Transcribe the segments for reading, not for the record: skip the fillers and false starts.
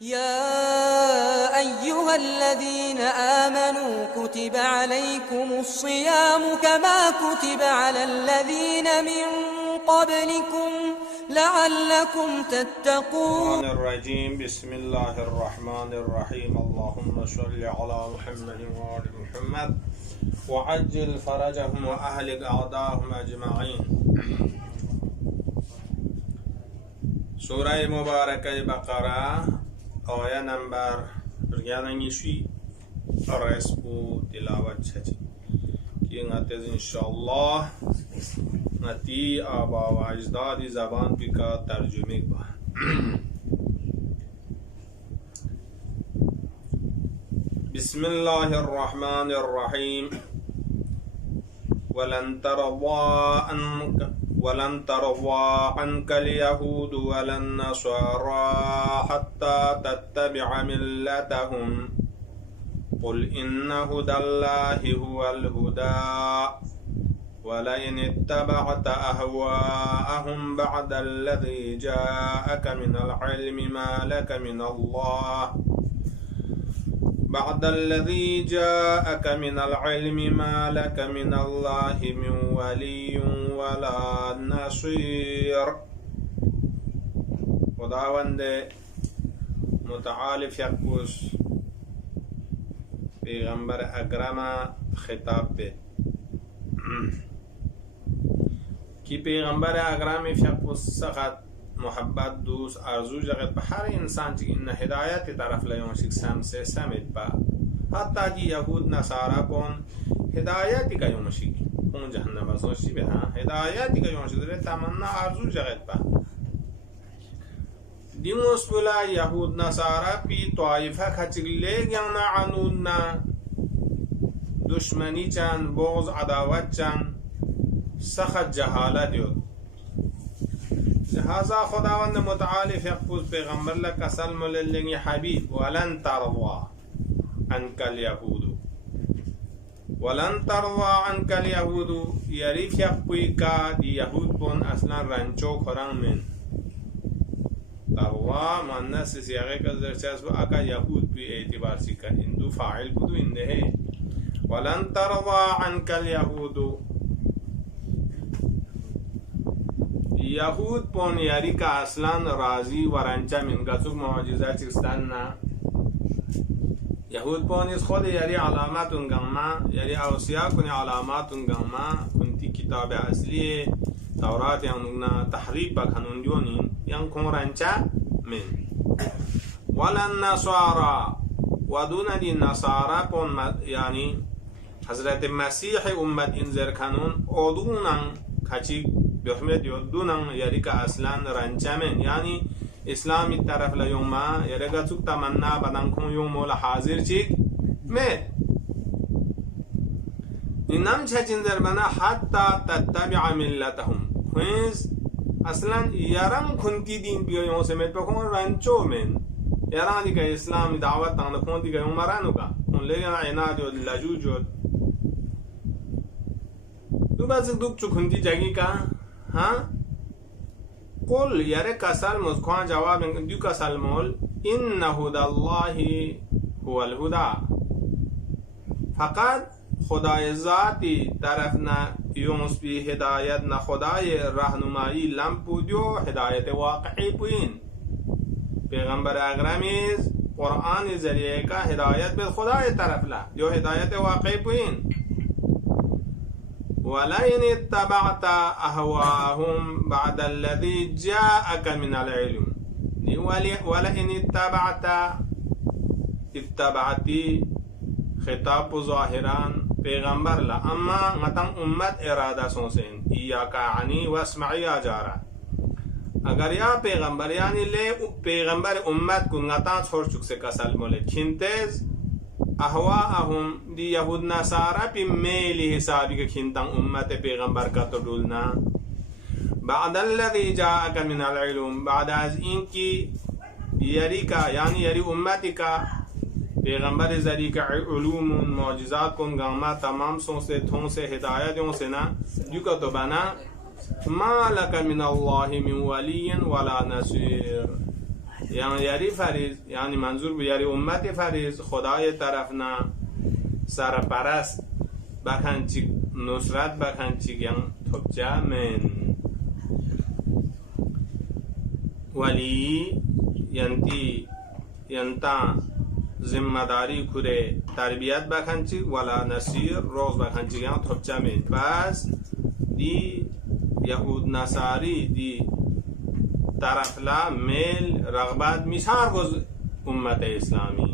या अय्युहल्लज़ीन आमनू कुतिबा अलैकुमुस्सियाम कमा कुतिबा अलल्लज़ीन मिन क़ब्लिकुम लअल्लकुम तत्तक़ून। बिस्मिल्लाहिर्रहमानिर्रहीम। अल्लाहुम्मा सल्लि अला मुहम्मद व आलि मुहम्मद व अज्जिल फरजहुम व अहलिक अअदाहुम अजमईन। सूरह मुबारक बकरा आया नंबर 11 और इसको तिलावत छची कि ngatiz इंशाअल्लाह ngati aba व अजदाद ज़बान पे का तर्जुमे बा। बिस्मिल्लाहिर्रहमानिर्रहीम। वलन तरवा अन्कल यहूद वलन नसारा हत्ता तत्तबिअ मिल्लतहुम कुल इन्न हुदल्लाहि हुवल हुदा वलइन इत्तबअत अहवाअहुम बअदल्लज़ी जाअक मिनल इल्मि मा लक मिनल्लाह बअदल्लज़ी जाअक मिनल इल्मि मा लक मिनल्लाहि मिन वलिय्यिन वला नसीर। खुदावंद मुतआल यक़ुस पैगंबर अकरमा खिताब पे कि पैगंबर अकरम यक़ुस सख़त मोहब्बत दूस आरजू जगत पर हर इंसान की इन हिदायत की तरफ लयों शिक्षम से समित पा हत्ता कि यहूद नसारा कौन हिदायत का यों शिक कौन जहन्नम सोची बे हां हिदायत का यों शिक तमन्ना आरजू जगत पा दिमोस बुला यहूद नसारा पी तवाइफा खचले यना अनुना दुश्मनी चान बोझ अदावत चान सख्त जहालत यो लिहाजा खुदावंद मुतआल यक़ुस पैगंबर ला कसम मोलेंगे हबीब वलन तरवा अनकल यहूद वलन तरवा अनकल यहूद यरीफ यक़ुई का दी यहूद पोन असला रंचो खरंग में तरवा मुअन्नस सियागे का जरचास आका यहूद भी एतबार सिका इंदु फाइल बुदु इंदे है वलन तरवा अनकल यहूद यहूद पोन यारी का असलान राजी वरंचा मिन गसुक मौजिज़ा चिस्तान ना यहूद पोन इस खुद यारी अलामत उनगमा यारी औसिया कुने अलामत उनगमा कुंती किताब असली तौरात यांगना तहरीफ बखनुन जोनी yang रंचा मिन वलन नसारा वदुना दी नसारा पोन यानी हजरत मसीह उम्मत इंजर खनुन ओदुना खची बेहमद योदुनंग यारी का असलान रंचामें यानी इस्लामी तरफ लयोमा यारेगा चुक तमन्ना बदंखों यो मोला हाजिर चिक में निनम छचिंदर बना हत्ता तत्तबिअ मिल्लतहुम खुइस असलान यारम खुनती दीन पियो यो से में पकों रंचो में यारा दी का इस्लाम दावत तान खों दी का उमरानो का उन ले ना इनाद यो लजूजो तू बस दुख चुखुंती जगी का हाँ कुल यारे कसर मुस्कान जवाब दु कसल मोल इन्न हुदल्लाहि हुवल हुदा फकत खुदाए ज़ाती तरफ न यूंस भी हिदायत न खुदाए रहनुमाई लम पुदियो हिदायत वाक़ई पुइन पैगंबर अकरमीज़ कुरान ज़रिए का हिदायत बिल खुदाए तरफ ला जो हिदायत वाक़ई पुइन वलइन इत्तबअत अहवाअहुम बअदल्लज़ी जाअक मिनल इल्म वलइन इत्तबअती खिताब ज़ाहिरान पैगंबर ला अम्मा मतंग उम्मत इरादा सोसेन इयाका अनी वस्मइया जारा अगर या पैगंबर यानी ले पैगंबर उम्मत को ngata छोड़ चुक से कसल मोले खिंतेज अहवाअहुम दी यहूद नसारा पी मेली हिसाबी के खिंतंग उम्मत पैगंबर का तो डुलना बअदल्लज़ी जाअक मिनल इल्म बाद आज इनकी यरी का यानी यरी उम्मती का पैगंबर ज़री का उलूम मौजिज़ात को गमा तमाम सो से थों से हिदायतों से ना युका तो बना मा लक मिनल्लाहि मिन वलिय्यिन वला नसीर یعنی یاری فریز، یعنی منظور به یاری امت فریز خدای طرف نه سرپرست بکنچی نصرت بکنچی یعنی تبجه من ولی ینتا ذمہداری کھرے تربیت بکنچی ولا نصیر روز بکنچی یعنی تبجه من. پس دی یهود نصاری دی طرف لا میل رغبت میسار گز امت اسلامی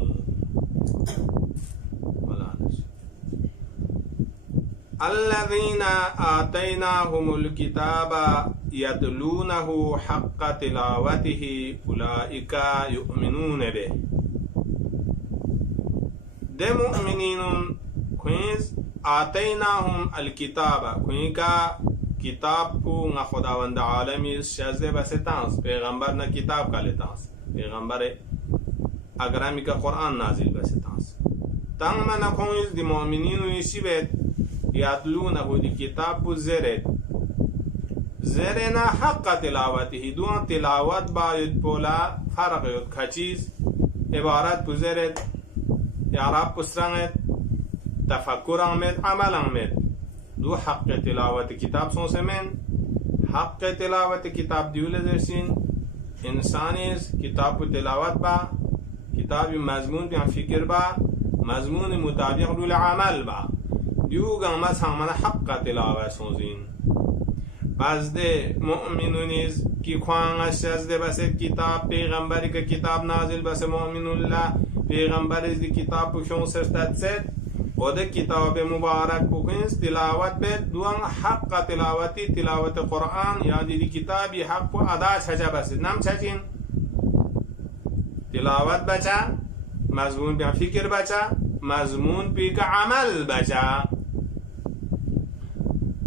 الذين آتيناهم الكتاب يتلونه حق تلاوته أولئك يؤمنون به. ده مؤمنين كويس آتيناهم الكتاب كوينكا کتاب کو نہ خداوند عالمی شازده بستانس پیغمبر نہ کتاب کا لیتانس پیغمبر اگرامی کا قرآن نازل بستانس تنگ من نکونیز دی مؤمنین و ایشی بید یادلونه دی کتاب کو زرنا حق تلاوته دون تلاوت باید پولا فرق یود کچیز عبارت کو زرد اعراب پسرنگد تفکر آمد عمل آمد دو حق تلاوت کتاب سون سمن حق تلاوت کتاب دیول درسین انسانیز کتاب تلاوت با کتاب مضمون بیان فکر با مضمون مطابق دول عمل با دیو گامت همه حق تلاوت سون زین پس ده مؤمنونیز کی خوانش از ده بس کتاب پیغمبری که کتاب نازل بس مؤمن الله پیغمبری دی کتاب پوشون سرتت سد خود کتاب مبارک بکنیز تلاوت بید دوان حق تلاوتی تلاوت قرآن یا دی کتابی حق و ادا چجا بسید نم چجین تلاوت بچا مضمون بیا فکر بچا مضمون بی که عمل بچا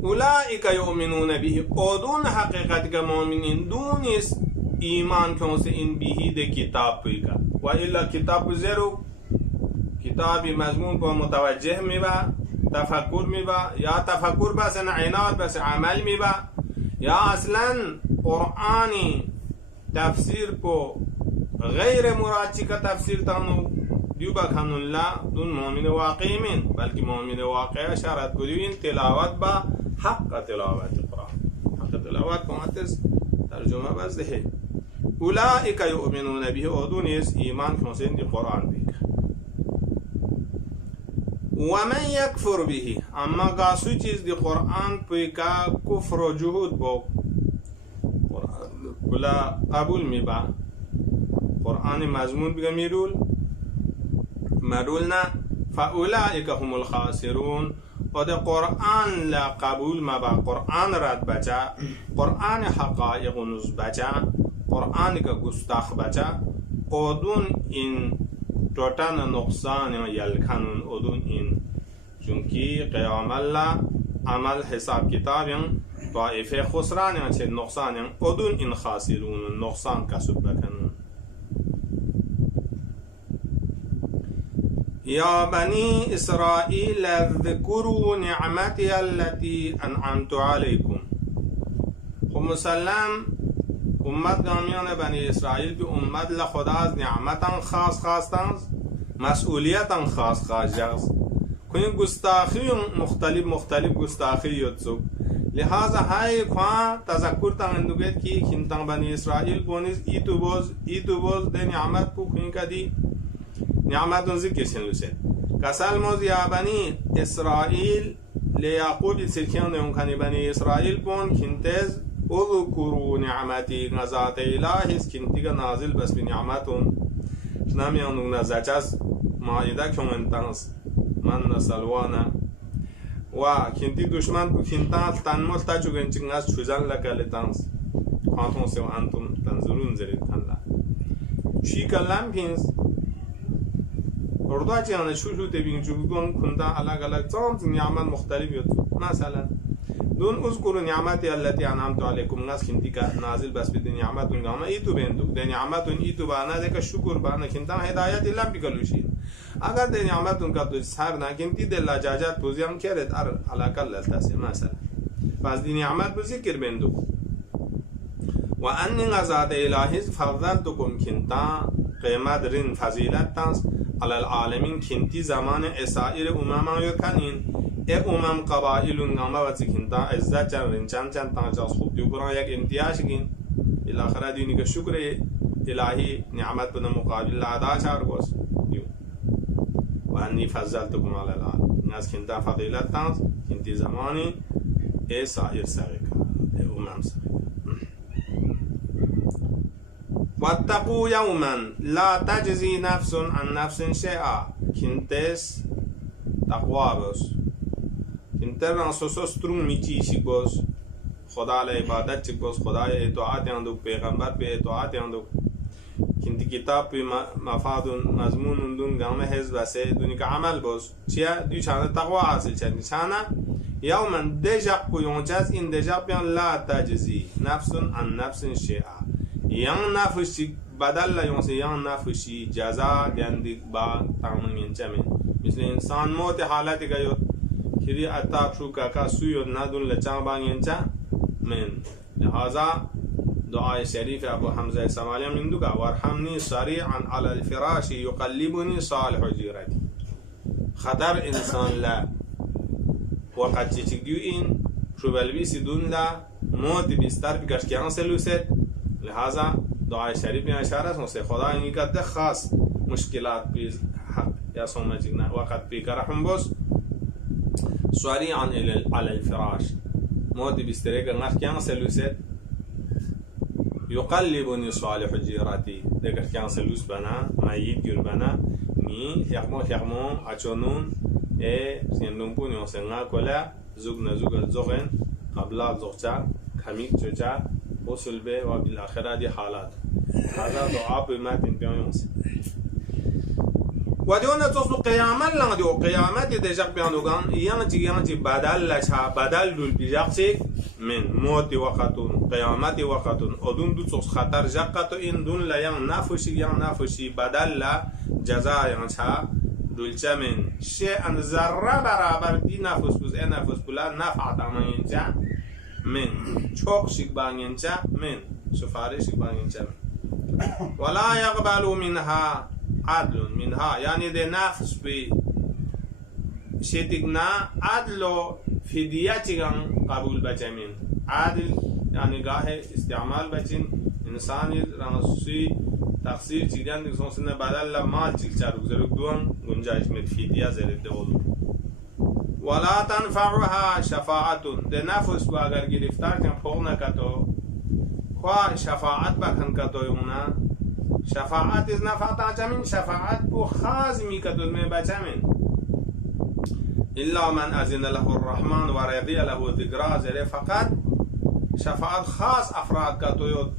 اولئک یؤمنون به اودون حقیقت که مؤمنین دونیست ایمان کنس این بیهی ده کتاب بی که و الا کتاب زیرو کتابی مضمون کو متوجه میبا تفکر میبا یا تفکر بس عنایت بس عمل میبا یا اصلا قرآنی تفسیر کو غیر مرادی کا تفسیر تانو دیو بخن الله دون مؤمن واقعی من بلکه مؤمن واقعی اشارت کو دیو این تلاوت با حق تلاوت قرآن حق تلاوت کو متس ترجمه بس ده اولئک یؤمنون به اودون ایمان کنسین دی قرآن بی ومن يكفر به اما قاسو چیز دی قرآن پی کا کفر و جهود بو بلا قبول می با قرآن مضمون بگا مرول نا فاولئک هم الخاسرون و دی قرآن لا قبول ما با قرآن رد بچا قرآن حقائق نز بچا قرآن کا گستاخ بچا قدون این توتان نقصان یلکنون ادون این چونکی قیام الله عمل حساب کتاب طائفه خسران چه نقصان ادون این خاسرون نقصان کسب بکنون یا بنی اسرائیل اذکروا نعمتی التي انعمت علیکم خب مسلم امت گامیان بنی اسرائیل به امت لخدا از نعمتان خاص خواستند مسئولیتان خاص جاز کنین گستاخی مختلف گستاخی یدسو لہذا های خواه تذکر تان اندوگید کی کنتان بنی اسرائیل بونیز ایتو بوز ده نعمت پو کنین که دی نعمتون ذکر شنلوشد کسال موز یا بنی اسرائیل لیاقوب سرکیان ده اونکنی بنی اسرائیل بون کنتز اذکروا نعمتی نزات الهیست کنتیگا نازل بس بی نعمتون نمیانون نزاچاز مایده کنتانس من نسلوانا و کنتی دشمن بو کنتان تنمول تا چوگن چنگاز چوزن لکالتانس خانتون سو انتون تنظرون زرید تنلا چی کلم پینس اردو چیانه شو تبین چوگون کنتان الگ تام نعمت مختلف یود مثلا دون اذكروا نعمتي التي انعمت عليكم ناس كنتي نازل بس بده نعمت غاما ايتو بندو ده نعمت ايتو بانا ده شکر بانا كنتان هدايت الا بكلوشي اگر ده نعمت کا تو سر نا كنتي ده لجاجات توزيام كرت على الاقل التاسه مثلا پس دي نعمت بذكر بندو وأني غزات إلهي فضلتكم كنتا قيمة رين فضيلة تانس على العالمين كنتي زمان إسائر أماما يكنين أمم قبائل نعمة وتكنتا عزة رنشان تانجاس خوب يقرأ يك امتياشكين الآخرة دينك الشكر إلهي نعمة بنا مقابل أداء شاركوس وأني فضلتكم على العالمين ناس كنتا فضيلة تانس كنتي زماني إسائر سغيكا أمم سغيكا واتقوا يوما لا تجزي نفس عن نفس شيئا كنتس تقوى بس كنتر نصوص ترون ميتيشي بس خدا على عبادت بس خدا اطاعت عندك پیغمبر به اطاعت عندك كنت كتاب مفاد مضمون دون گام حزب واسه دونی عمل بس چیا دو چانه تقوى حاصل چنی چانه يوما دجاق يونجاز ان دجاق لا تجزي نفس عن نفس شيئا yang nafushi badal la yonse yang nafushi jaza dendik ba tamun yenchame misle insan mote halat gayo kiri atab shu ka suyo nadun la chamba yencha men lihaza دعاء شريف أبو حمزة السمالي من دقا وارحمني صريعا على الفراش يقلبني صالح جيرتي خطر إنسان لا وقد تشجيوين شو بلبيسي دون لا موت بيستار بكشكيان سلوسات لهذا دعاء شريف में इशारा से खुदा इन्हीं का खास मुश्किलात भी या समझना वक़्त भी कर हम बस स्वारी عن على الفراش موت بيستريق نحكي سلوسات يقلبني صالح جيراتي ذكر كان سلوس بنا ما يدير بنا مي يخمو أشونون سيندومبون يوسنا كلا زوج زوجين قبل زوجة كميك جوجا وصل به وبالآخرة دي حالات هذا دعاء بما تنبيونس وديونا تصل قياما لنا ديو قيامات دجاق بيانوغان يانتي بدل لشا بدل دول بيجاقسي من موت وقتون قيامات وقتون ودون دو تصل خطر جاقتو إن دون لا ين نافشي بدل لا جزاء ينشا دولچا من شيء أن ذرة برابر دي نفس بز نفس بلا نفع تاما ينشا من چوك شك بان ينشا من سفارش شك بان ينشا ولا يقبل منها عدل منها يعني ده نفس بي شتقنا عدل فدياتيغان قبول بچمين عدل يعني گاه استعمال بچين انساني رانسي تقصير چیدن دیگه سن بدل مال چیل چارو زرق دوان گنجائش میں فدیه زرد دولو ولا تنفعها شفاعت ده نفس با اگر گرفتار کن فوق نکتو خوا شفاعت بکن کتو یونا شفاعت از نفعت جمین شفاعت بو خاز می کتو میں بچمین الا من اذن له الرحمن ورضي له ذكرى زره فقط شفاعت خاص افراد کتو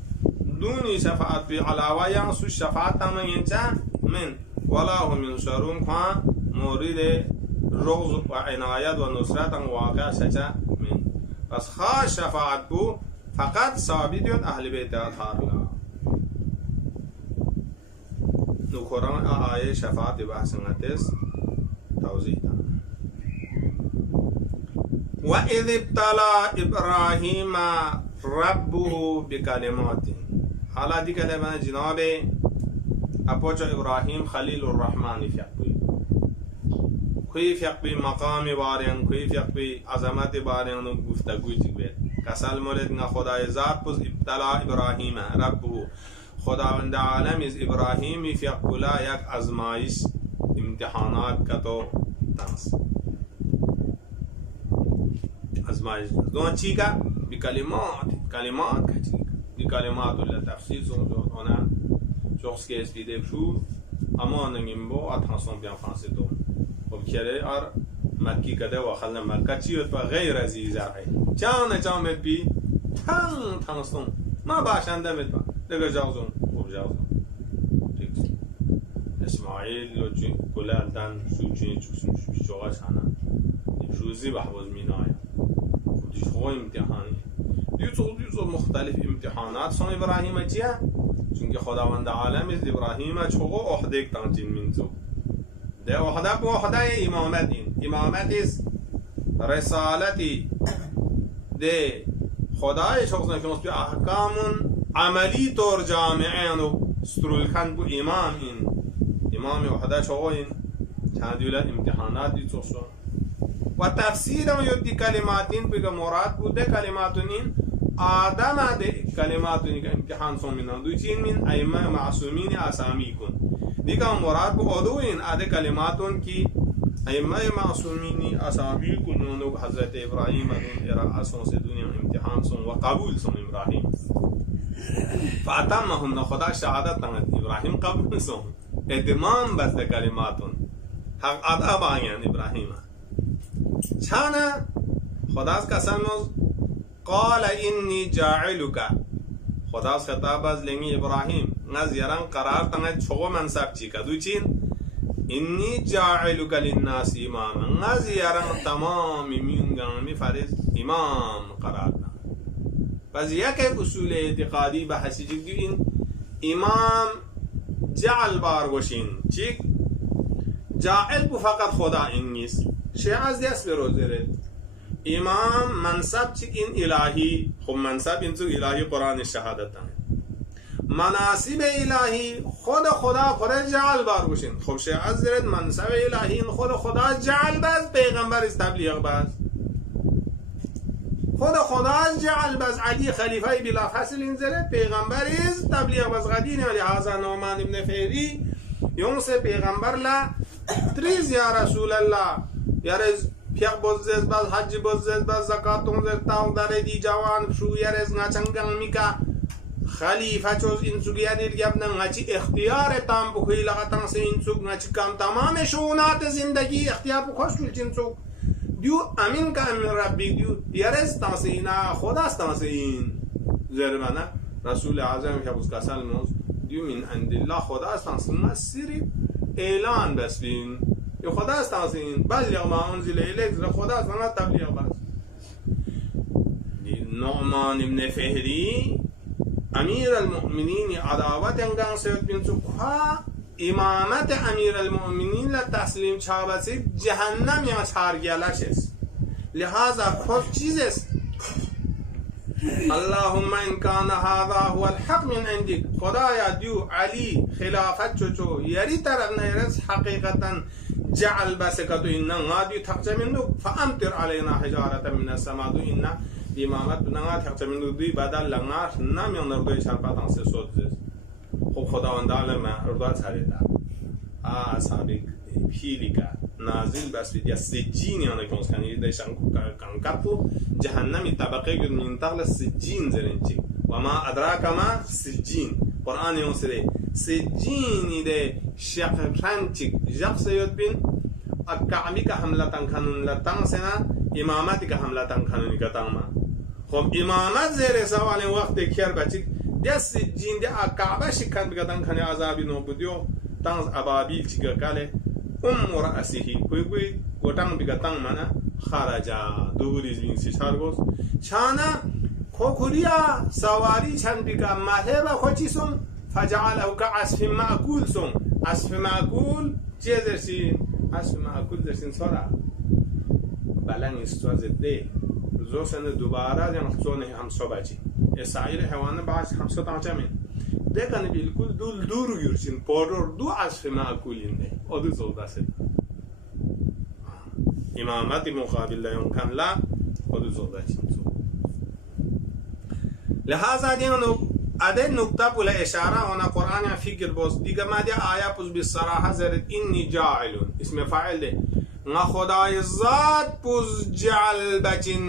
دوني شفاعت في علاوه ينسو شفاعت تام ينجا من ولا هم ينصرون خوا مورد رغز وعناية ونصرة واقع شجا من بس خاص شفاعت بو فقط ثابت أهل بيت أطهار نقرأ آية شفاعت بحسنتس توضيح وإذ ابتلى إبراهيم ربه بكلمات حالا دی کلمه جناب اپوچو ابراهیم خلیل الرحمن كيف يقبي مقام بارين كيف يقبي عظمت بارين گفتگوی تبید کسل مورد نا خدای ذات پس ابتلا ابراهیم ربه خداوند عالم از ابراهیم فیقبلا یک ازمایش امتحانات کتو تنس ازمایش دون چی کا بکلمات کا چی بكلمات ولا تفسير هنا شخص qui explique شو اما نمبو attention bien français تو وبكره ار مكي كده وخلنا مكتي غير زيزاي جان جامد بي تان صون ما باشنده مت دغه جاوزون وبجاوزون اسماعيل لو كلال دان شوجين شوغا سانا شوزي بحفظ مينايا دي شو امتحان يوصل مختلف امتحانات سن ابراهيم جيا چونکه خداوند عالم از ابراهیم چوغو احدک تانچین منزو ده وحده بو وحده امامت is رسالتی ده خدای شخص که احکام عملی طور جامعه سترولکن بو امام وحده شوين چند ویلا امتحانات دی توسو و تفسیر هم یودی کلماتین بگه مراد بوده کلماتونین آدم ده کلماتونی که امتحان سو منان دوچین من ائمه معصومین اسامی کن دیگه مراد بو ادوین آده کلماتون کی ائمه معصومین اسامی کن نو حضرت ابراهیم دون ارا اسون سے دنیا امتحان سو و قبول سو ابراهیم فاتمهم خدا شهادت ابراهیم قبول سو اتمام بس کلماتون حق ادب آیان ابراهیم چانا خدا's قسم قال انی جاعلک خدا's خطاب از لنگی ابراهیم نزیران قرار تنگ چوغو منصب چی کدو چین انی جاعلک للناس اماما نزیران تمام میونگامی فرض امام قرار تنگ پس یک اصول اعتقادی بحثی جگدو این امام جعل بارگوشین چیک جاعل بو فقط خدا این نیست شیعه از دست بروزه امام منصب چیک این الهی خب منصب این تو الهی قرآن شهادت هم مناسب الهی خدا پر جعل بارگوشین خب شیعه از درد منصب الهی این خدا جعل باز پیغمبر از تبلیغ باز خدا جعل باز علی خلیفه بلا فصل این زره پیغمبر از تبلیغ باز غدین علی حاضر نومان ابن فهری یون سے پیغمبر لا تریز یا رسول الله یارز پیغ بوزز باز حج بوزز باز زکات تونز تاو داره دی جوان شو یارز نچنگان میکا خلیفه چوز این سوگیا دیر گبنن نچی اختیار تام بخوی لغتن سے این سوگ نچی کم تمام شونات زندگی اختیار بخوش کل چین سوگ دیو امین کا امین ربی دیو یارز تنسینا خداست تنسین زرمانه رسول اعظم که بوز کسل موز دیو من عند الله خداست تنسین صرف اعلان بس بین یو خداست تنسین بلغ ما انزل الیک زر خداست نه تبلیغ بس نعمان ابن فهری امیر المؤمنین عداوت انگان سید بن سکوها امامت امیر المؤمنین لتسلیم چابسی جهنم یا چارگیالش است لہذا خود چیز است اللهم ان كان هذا هو الحق من عندك خدایا دیو علی خلافت چوچو یری طرف نیرس حقیقتا جعل بسکتو اننا غادی تقجمندو فامطر علينا حجارة من السماء دو اننا امامت بنغا تقجمندو دی بدل لنگار نم یا نردوی شرپاتان سے سود زیست خب خداوند عالم اردوات سریده اصحابی پیلی که نازل بس بید یا سجین یعنی کنس کنی دیشان کنکرپو جهنمی طبقه گد منتقل سجین زرین چی و ما ادراک ما سجین قرآن یون سره سجین ده شقرن چی جق سیود بین اکعبی که حملتن کنون لطن سنا امامتی که حملتن کنونی که تنما خب امامت زیر سوال وقت کیر بچی ده سجین ده اکعبه شکن بگدن کنی عذابی نو بودیو تنز ابابیل چیگه کله رأسه کوئی گوتang bigatang mana kharaja duguris bin sisargos chana kokuria sawari chan biga maheba khochisum faja'alahu ka asfin ma'kul sum asf ma'kul chezersin asf ma'kul dersin sora balan istwazde زوسن دوباره جن خصونه هم صباجی سایر حیوان باش 700 من دکن بالکل دور یورچین پورور دو از معقولینده ادو زوداسه امامت مقابل یمکن لا ادو زوداچین لہذا دیانو ادن نقطه بولا اشاره هنا قرآن فکر باز دیگه ما دی آیه پس بصراحه زرد انی جاعلون اسم فاعل ده نا خدای ذات پوز جعل بچین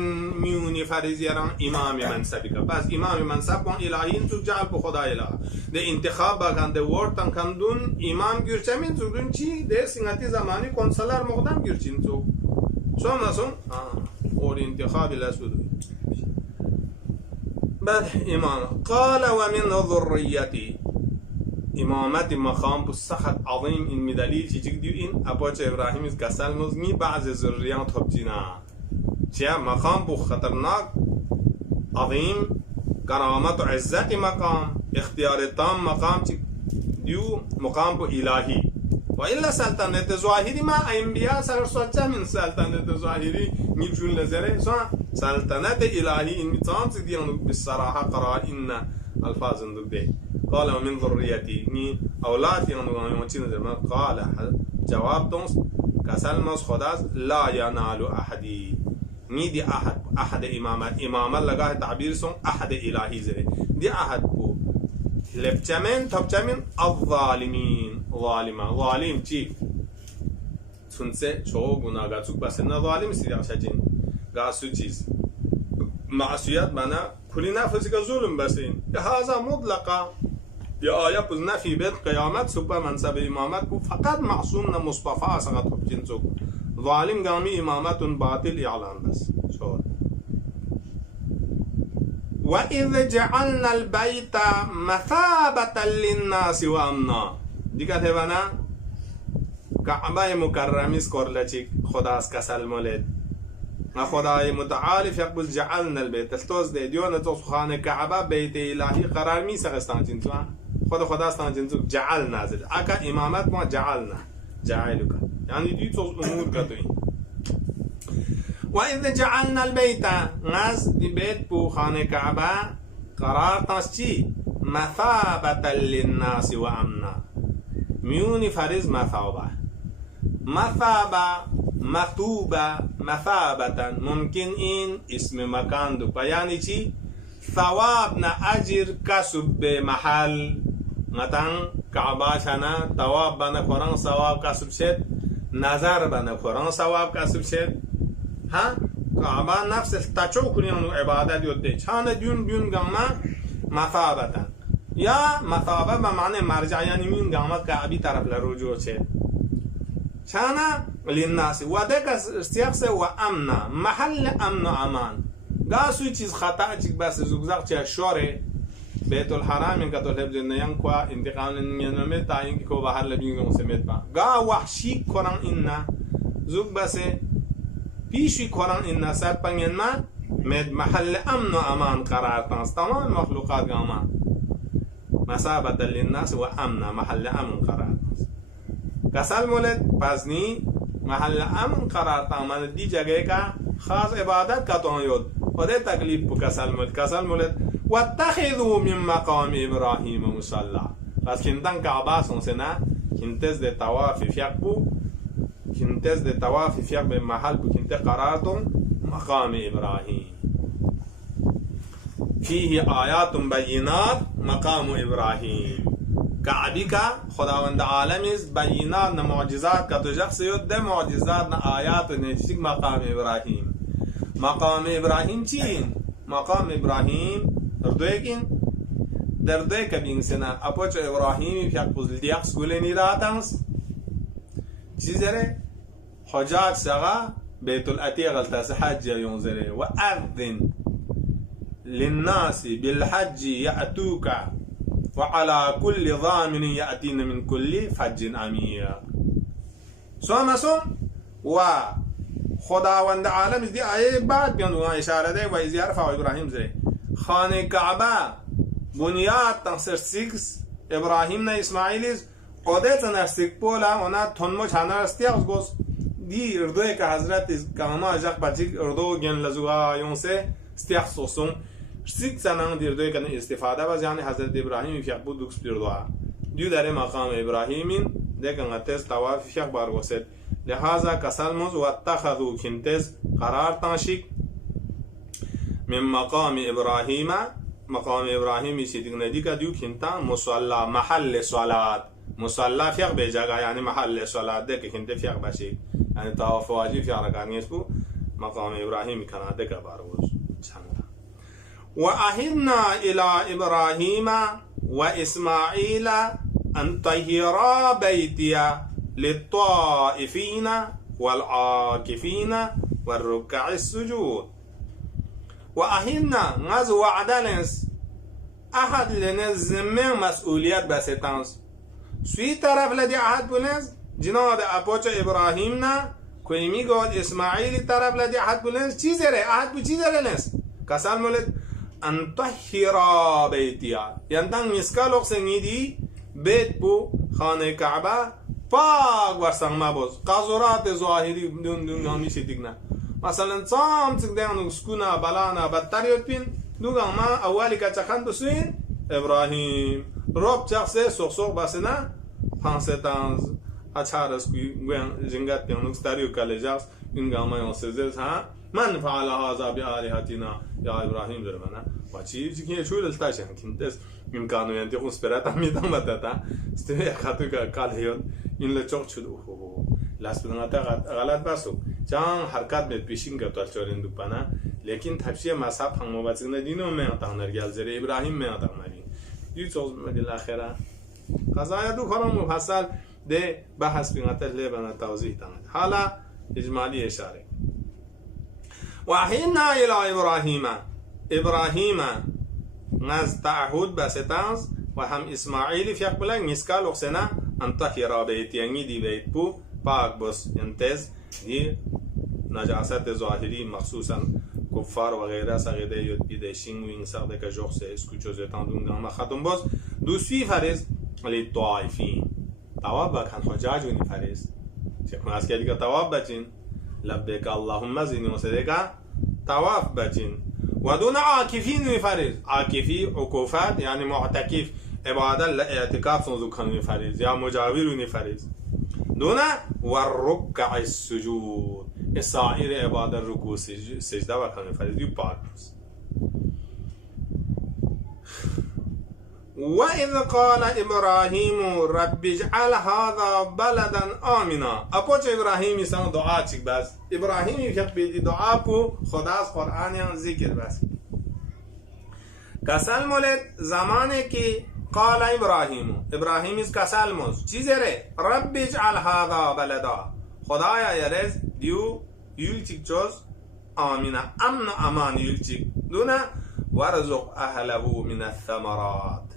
میونی فریزیران امام منصبی که پس امام منصب کن الهین تو جعل پو خدای اله ده انتخاب بکن ده ورطن کندون امام گرچمین تو دون چی ده سنگتی زمانی کنسلر مقدم گرچین تو سون نسون اور انتخاب لسود بعد امام قال ومن ذریتی امامت مقام بو سخت عظیم این مدلیل چی دیو این اپاچ ابراهیم از کسل مزمی بعض ذریان تبجینا چیا مقام بو خطرناک عظیم کرامت و عزت مقام اختیار تام مقام چی دیو مقام بو الهی و الا سلطنت ظاهری ما انبیاء سر سوچا من سلطنت ظاهری میبشون لزره سلطنت الهی این میتام چی دیانو بصراحه قرار این الفاظ ده قال ومن ذريتي ني اولاد يوم يوم قال جواب تونس كسل مس خداس لا ينال احدي ني دي احد امامه لگاه تعبير سون احد الهي زره دي احد کو لبچمن تبچمن الظالمين ظالم چی سنسه شو گناهگار چوک بس نه ظالم سیده شجین گاسو چیز معصیت بنا كل نفس ظلم بسين هذا مطلقا يا آية بزنا في بيت قيامت سوبر منصب إمامت فقط معصوم مصطفى سقط جنسوك ظالم قامي إمامت باطل إعلان بس شو وإذ جعلنا البيت مثابة للناس وأمنا دي كتبنا كعبة مكرمة سكورلتشيك خداس كسل مولد خدای متعال يقبل جعلنا البيت تلتوز دي ديونا توصخانه كعبة بيت إلهي قرار مي سغستان جنسوا خدا استان جنسو جعل نازل اكا امامات ما جعلنا جعلك يعني دي توز امور كتوين وإذ جعلنا البيت ناس دي بيت بو خانه كعبة قرار تاسچي مثابة للناس وأمنا ميوني فرز مثابة مثابة ممكن إن اسم مكان دو يعني چی ثواب نا أجر كسب بمحل مثلا كعبة شنا ثواب بنا قرآن ثواب كسب شد نظر بنا قرآن ثواب كسب شد ها كعبة نفس التشو كلنا عبادات يودي شانا ديون جمع مثابة يا مثابة بمعنى مرجع يعني مين جمع كعبي طرف لرجوع شد شانا للناس ودك استيقظ وأمنا محل أمن أمان قاسو چیز خطا چیز بس زوجزاق چه شوره بیت الحرام این کتول هب جنیان کوا انتقام نمیانمه تا اینکه کو بهر لبینگم سمت با قا وحشی قرآن إننا زوج بس پیشی قرآن إننا سر پنگن ما مد محل أمن أمان قرار تانس تمام مخلوقات أمان مثابة للناس وأمنا محل أمن قرار تانس کسل مولد پسنی محل امن قرار تامان دی جگہ کا خاص عبادت کا تو یود ودے تکلیف کو کسل مولد واتخذوا من مقام ابراهيم مصلى بس كنتن كعبه سنسنا كنتز de طواف فيقبو كنتز de طواف فيق بمحل كنت قرارتم مقام ابراهيم فيه آيات بينات مقام ابراهيم كعبی کا خداوند عالم است بینات نه معجزات کا تو شخص یود ده معجزات نه آیات نه چیک مقام ابراهیم چین مقام ابراهیم دردوی کبین سنا اپوچ ابراهیم یک پوزل دیاکس گولنی راتانس چیزره حجاج سغا بیت الاتیق التاس حج ينزره وأذن للناس بالحج يأتوك وعلى كل ضامن يأتين من كل فج عميق سومسون و خداوند عالم دي آية بعد بيانوها إشارة ده وإذ يرفع إبراهيم زي خانه كعبة بنياد تنسر سيكس إبراهيم نا إسماعيليز قدرت نرسيك بولا ونا تنمو چانا رستياغز گوز دي اردوه که حضرت کاما اجاق بچيك اردو گن لزوها يونسه استياغ سوسون سيك سنان دي اردوه كان استفاده باز يعني حضرت إبراهيم فيق بود دوكس بيردوها ديو داره مقام إبراهيمين ده كان غتز تواف فيق بارغوست لهذا كسلمز واتخذوا كنتز قرار تنشيك من مقام إبراهيم مقام إبراهيم يسيدك نديك ديو كنتا مصلى محل صلاة مصلى فيق بجاقا يعني محل صلاة ده كنت فيق بشيك يعني طواف واجب فيق ركان يسبو مقام إبراهيم كان ديك بارغوز وأهدنا إلى إبراهيم وإسماعيل أن طهرا بيتي للطائفين والعاكفين والركع السجود وأهدنا نز وعدلنس أحد لنزمين مسؤوليات بسيطانس سوي طرف لدي أحد بلنس جناب أبوچ إبراهيمنا كويمي قول إسماعيل طرف لدي أحد بلنس چيزة ري أحد بچيزة لنس كسال مولد أن طهرا بيتي يندن مسكالوك سنيدي بيت بو خانه كعبة پاک ورسان مباز قاذورات ظاهری دون همیشه دیگه مثلا صام تقدرن سکونا بالانا بدتر یوتین دوگا ما اولی که چخند سوین Ibrahim rob chakse sok basena pansetans acharas qui gwen jingat pianuk stario kalejas ingama yosezes ha man fa'ala hadha bi alihatina ya Ibrahim dermana wachi jikin şöyle taşan kintes imkanı yani de usperata midan batata steve khatuka kalhiyon inle çok çudu lasbinata galat basu jan harkat met pishin gatar chorin dupana lekin tafsiye mazhab hanmobatsine dino me atanlar gelzere İbrahim me atanlar يوسف مدي الآخرة قضايا دو كلام مفصل ده بحث بنات لبنا توضيح تمام حالا إجمالي إشارة وحينا إلى إبراهيم نز تعهد بستانس وهم إسماعيل في أقبل مسكال وسنا أنطهر بيتياني دي بيت بو باق بس ينتز دي نجاسات ظاهري مخصوصا کفار وغیرہ سغیده یود بیده شینگوینگ سغده که جوخسه اسکوچوزه تاندونگان مخاتون باز دوسوی فرز علی طائفین تواب بکن حجاج ونی فرز شکن از که دیگه تواب بچین لبک اللهم زینی وسده که تواب بچین و دون عاکفین ونی فرز عاکفی عکوفت یعنی معتکف عبادت اعتکاف سنزو کنی فرز یا مجاور ونی فرز دون والرکع السجود سائر عبادت رکوع سجده و کنی فرضی پاک و اذ قال ابراهیم رب اجعل هذا بلدا آمنا اپوچ ابراهیمی سان دعا چیک بس ابراهیمی که بیدی دعا پو خداز قرآن ذکر بس کسل مولد زمانه که قال ابراهیم از کسل موز چیزه ره رب اجعل هذا بلدا خدایا یرز دیو یلچیک جز آمینا امن و امان یلچیک دونه ورزق اهله من الثمرات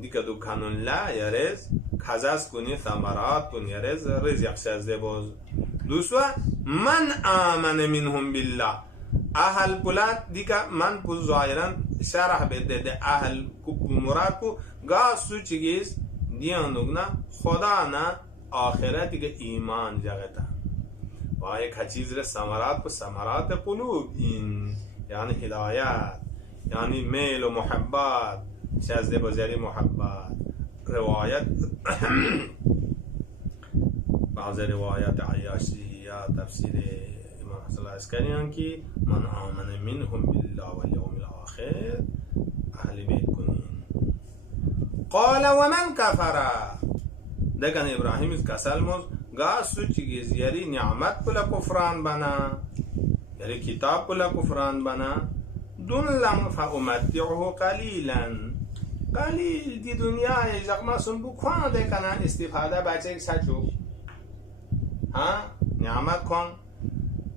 دیگه دو کنون لا یرز کزاز کنی ثمرات کن یرز رزق شزده باز دوسوا من آمن منهم بالله اهل بلاد دیگه من پو ظاهران شرح بده ده اهل مراد کو گاز سو چیگیز دیان دوگنا خدا نا آخرت دیگه ایمان جگتا و یک چیز ره ثمرات کو ثمرات قلوب این یعنی هدایت یعنی میل و محبت شازده بزری محبت روایت بعض روایت عیاشی یا تفسیر امام حسن العسکریان کی من آمن منهم بالله والیوم الاخر اهل بیت کنین قال ومن كفر دکن ابراهیم از کسل موز گاسو چیگیز یری نعمت کلا کفران بنا یری کتاب کلا کفران بنا دون لم فامتعه قلیلا قلیل دی دنیا جقما سنبو کن دکنن استفاده بچه سچو ها نعمت کن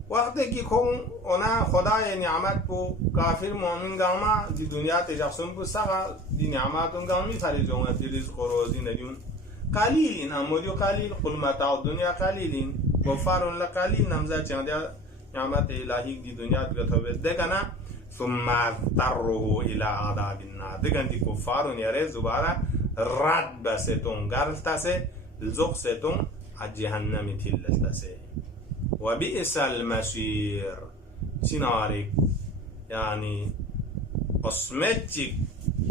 وقتی که کن اونا خدای نعمت بو کافر مومن گاما دی دنیا تجاقسون بو سغا دی نعمتون گامی فریجون دی رزق و روزی ندیون قلیلین امودیو قلیل قل متاع دنیا قلیلین کفارون لقلیل نمزه چنده نعمت الهی دی دنیا تگتوبه دکنه ثم اضطره الى عذاب النار دکن دی کفارون یاره زباره رد بستون گرفتسه لزق ستون جهنمی تلتسه و بئس المصير چنارک یعنی اسمتچیک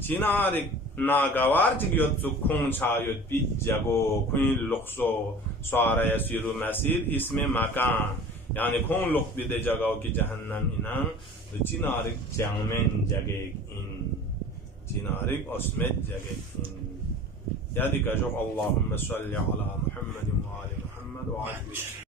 چنارک ناگوارچیک یوت سو کون چایوت بی جگو کون لخصو سواره یسیر و مسیر اسم مکان یعنی کون لخ بیده جگاو کی جهنم اینان چنارک جامن جگه این چنارک اسمت جگه این یادی که جو اللهم صل علی محمد و آل محمد و علی